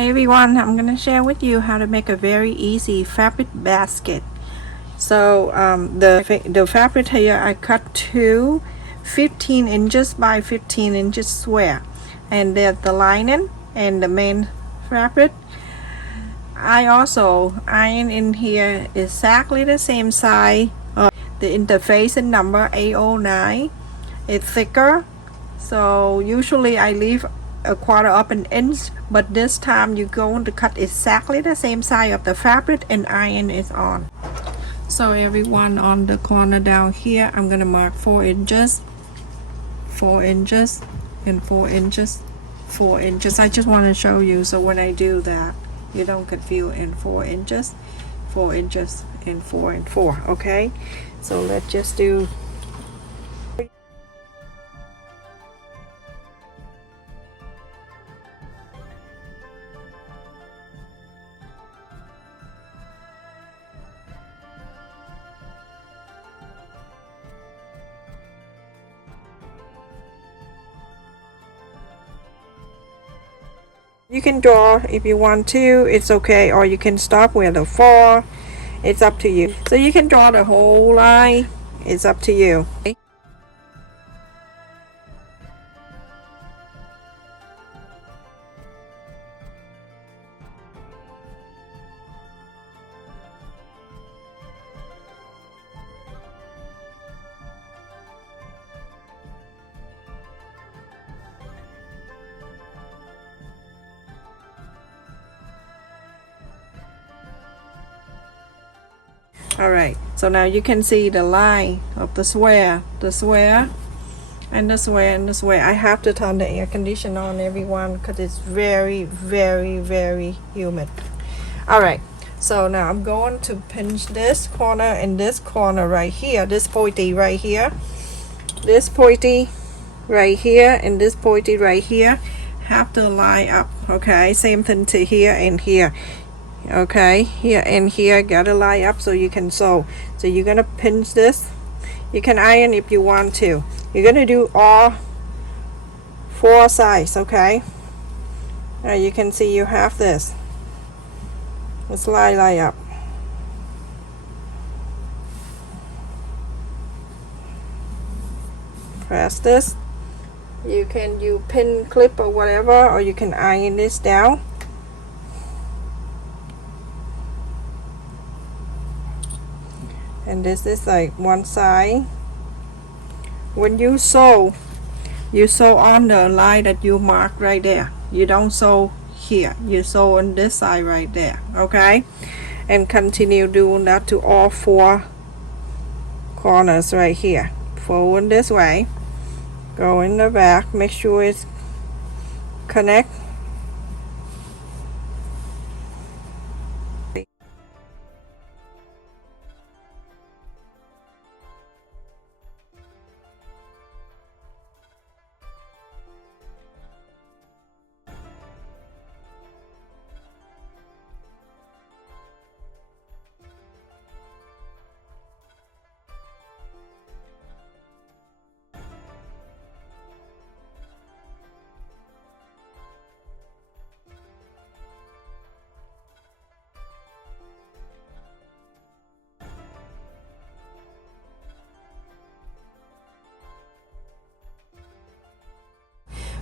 Hi everyone, I'm gonna share with you how to make a very easy fabric basket. So the fabric here I cut two 15 inches by 15 inches square, and there's the lining and the main fabric. I also iron in here exactly the same size. The interface and number 809. It's thicker, so usually I leave a quarter of an inch, but this time you're going to cut exactly the same size of the fabric and iron is on. So everyone, on the corner down here I'm gonna mark 4 inches, 4 inches, and 4 inches, 4 inches. I just want to show you so when I do that you don't confuse. In 4 inches, 4 inches, and 4 and 4. Okay, so let's just do. You can draw if you want to, it's okay, or you can stop with a 4. It's up to you. So you can draw the whole line, it's up to you. Alright, so now you can see the line of the square, and the square, and the square. I have to turn the air conditioner on, everyone, because it's very humid. Alright, so now I'm going to pinch this corner and this corner right here, this pointy right here, this pointy right here, and this pointy right here have to line up. Okay, same thing to here and here. Okay, here and here gotta line up so you can sew. So you're gonna pinch this. You can iron if you want to. You're gonna do all 4 sides. Okay, now you can see you have this. Let's line up. Press this. You can use pin clip or whatever, or you can iron this down. And this is like one side. When you sew on the line that you mark right there. You don't sew here, you sew on this side right there. Okay, and continue doing that to all 4 corners right here. Fold this way, go in the back, make sure it's connect.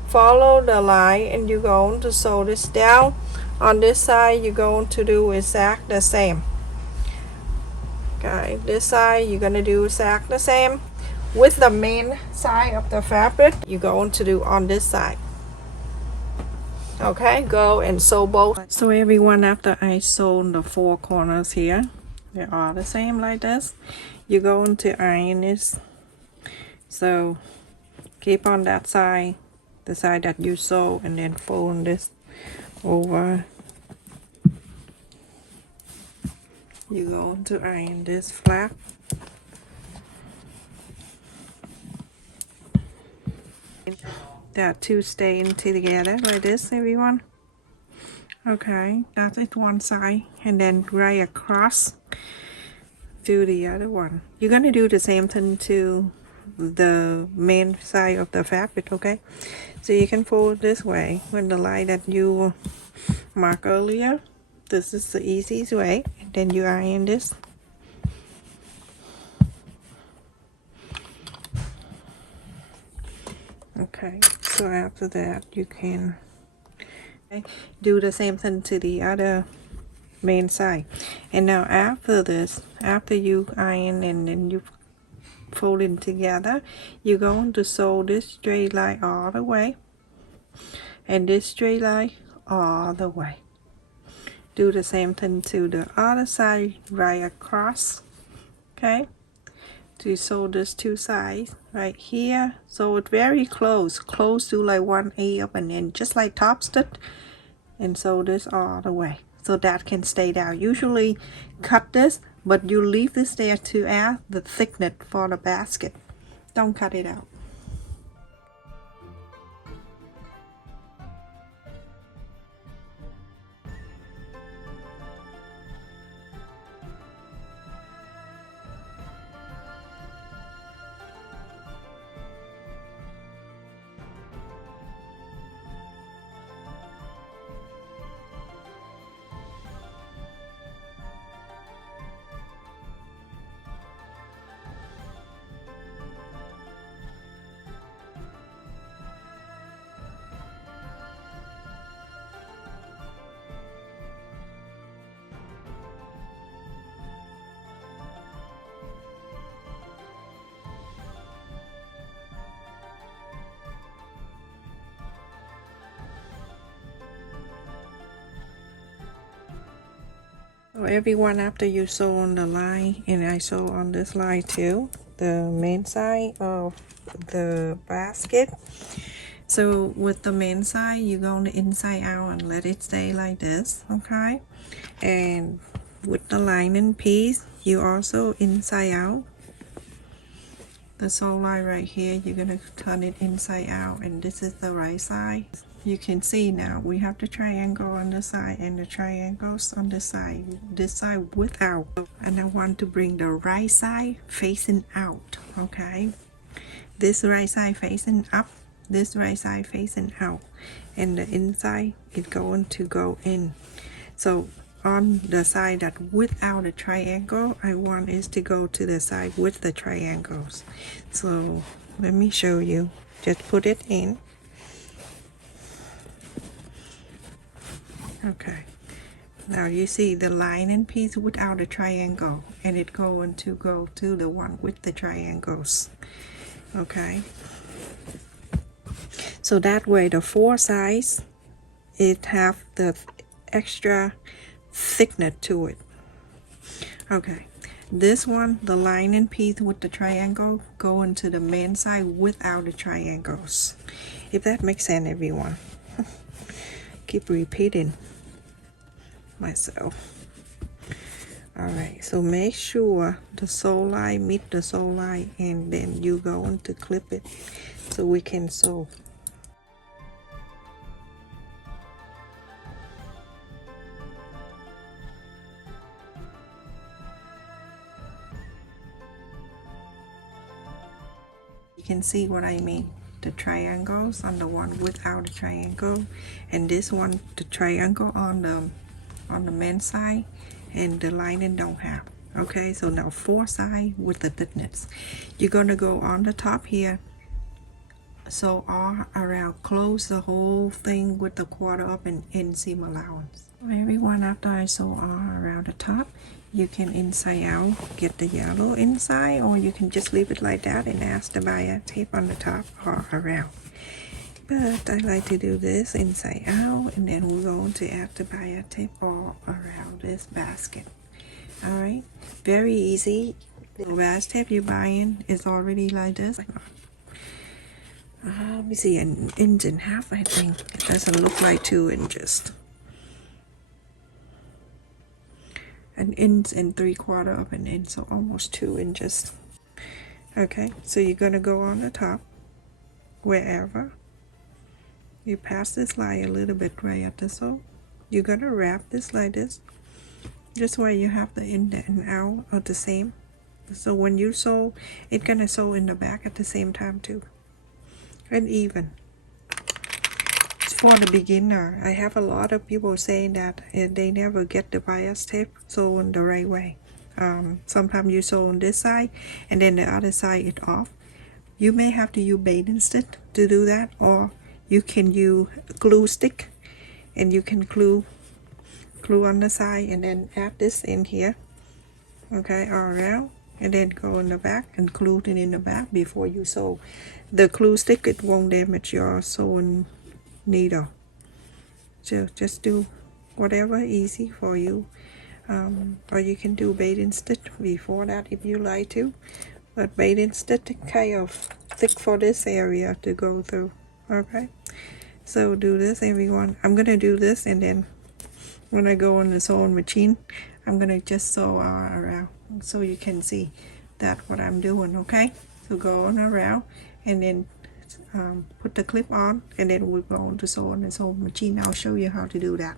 Follow the line and you're going to sew this down. On this side you're going to do exact the same. Okay, this side you're going to do exact the same. With the main side of the fabric you're going to do on this side. Okay, go and sew both. So everyone, after I sew the 4 corners here, they are the same like this. You're going to iron this. So keep on that side, the side that you sew, and then fold this over. You're going to iron this flap. That 2 stay in together like this, everyone. Okay, that is one side, and then right across do the other one. You're gonna do the same thing to the main side of the fabric. Okay, so you can fold this way when the line that you marked earlier. This is the easiest way. And then you iron this. Okay, so after that you can do the same thing to the other main side. And now after this, after you iron and then you fold it together, you're going to sew this straight line all the way and this straight line all the way. Do the same thing to the other side right across. Okay, to sew this two sides right here, so it's very close to like 1/8 and then just like top stitch, and sew this all the way so that can stay down. Usually cut this, but you leave this there to add the thickness for the basket. Don't cut it out. So everyone, after you sew on the line, and I sew on this line too, the main side of the basket. So with the main side, you're going to inside out and let it stay like this, okay? And with the lining piece, you also inside out. The sew line right here, you're gonna turn it inside out, and this is the right side. You can see now we have the triangle on the side and the triangles on the side, this side without. And I want to bring the right side facing out, okay? This right side facing up, this right side facing out, and the inside is going to go in. So on the side that without a triangle, I want is to go to the side with the triangles. So let me show you. Just put it in. Okay, now you see the lining piece without a triangle, and it going to go to the one with the triangles. Okay, so that way the four sides, it have the extra thickness to it. Okay, this one, the lining piece with the triangle, going to the main side without the triangles. If that makes sense, everyone. Keep repeating myself. Alright, so make sure the sew line meet the sew line, and then you going to clip it so we can sew. You can see what I mean. The triangles on the one without the triangle, and this one the triangle on the main side, and the lining don't have. Okay, so now four side with the thickness. You're gonna go on the top here, sew all around, close the whole thing with the quarter up and inseam allowance. Everyone, after I sew all around the top, you can inside out get the yellow inside, or you can just leave it like that and ask to buy a tape on the top or around. But I like to do this inside out, and then we're going to add the buy tape all around this basket. Alright, very easy. The last tape you're buying is already like this. Let me see, an inch and a half, I think. It doesn't look like 2 inches. An inch and 3/4 of an inch, so almost 2 inches. Okay, so you're gonna go on the top, wherever you pass this line a little bit right at the sew. You're gonna wrap this like this, just where you have the in and out are the same. So when you sew, it's gonna sew in the back at the same time too, and even. It's for the beginner. I have a lot of people saying that they never get the bias tape sewn the right way. Sometimes you sew on this side and then the other side is off. You may have to use bathing stick to do that, or you can use glue stick and you can glue on the side and then add this in here, okay, all around, and then go in the back and glue it in the back before you sew. The glue stick, it won't damage your sewing needle. So just do whatever easy for you, or you can do bathing stick before that if you like to, but bathing stick is kind of thick for this area to go through. Okay, so do this, everyone. I'm gonna do this, and then when I go on the sewing machine, I'm gonna just sew around so you can see that what I'm doing. Okay, so go on around and then put the clip on, and then we'll go on to sew on the sewing machine. I'll show you how to do that.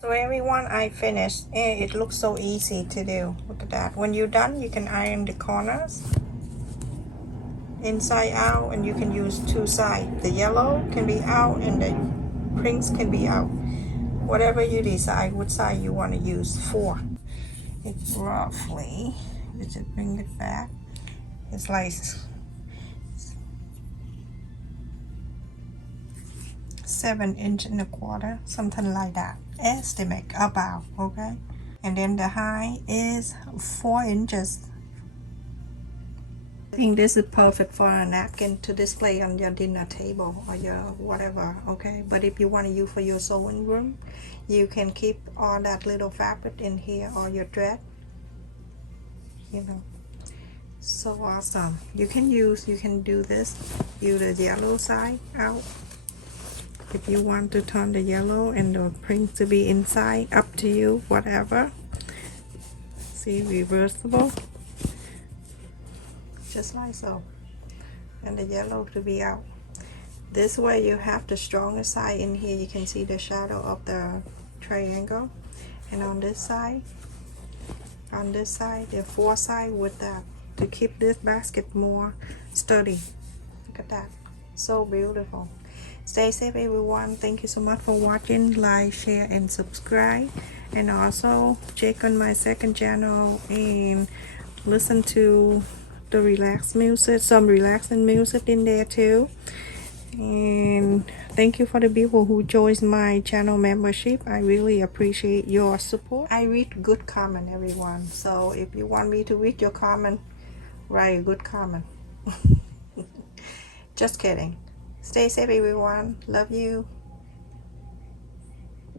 So everyone, I finished, and it looks so easy to do. Look at that. When you're done, you can iron the corners inside out, and you can use two sides. The yellow can be out and the prints can be out. Whatever you decide which side you want to use for. It's roughly, let's just bring it back. It's like 7 inches and a quarter, something like that. Estimate about, okay? And then the height is 4 inches. I think this is perfect for a napkin to display on your dinner table or your whatever, okay? But if you want to use for your sewing room, you can keep all that little fabric in here, or your thread, you know. So awesome. You can do this, use the yellow side out. If you want to turn the yellow and the print to be inside, up to you, whatever. See, reversible, just like so, and the yellow to be out. This way you have the stronger side in here. You can see the shadow of the triangle, and on this side, the four side with that, to keep this basket more sturdy. Look at that, so beautiful. Stay safe, everyone. Thank you so much for watching. Like, share, and subscribe. And also check on my second channel and listen to the relaxed music, some relaxing music in there too. And thank you for the people who joins my channel membership. I really appreciate your support. I read good comment, everyone. So if you want me to read your comment, write a good comment. Just kidding. Stay safe, everyone. Love you.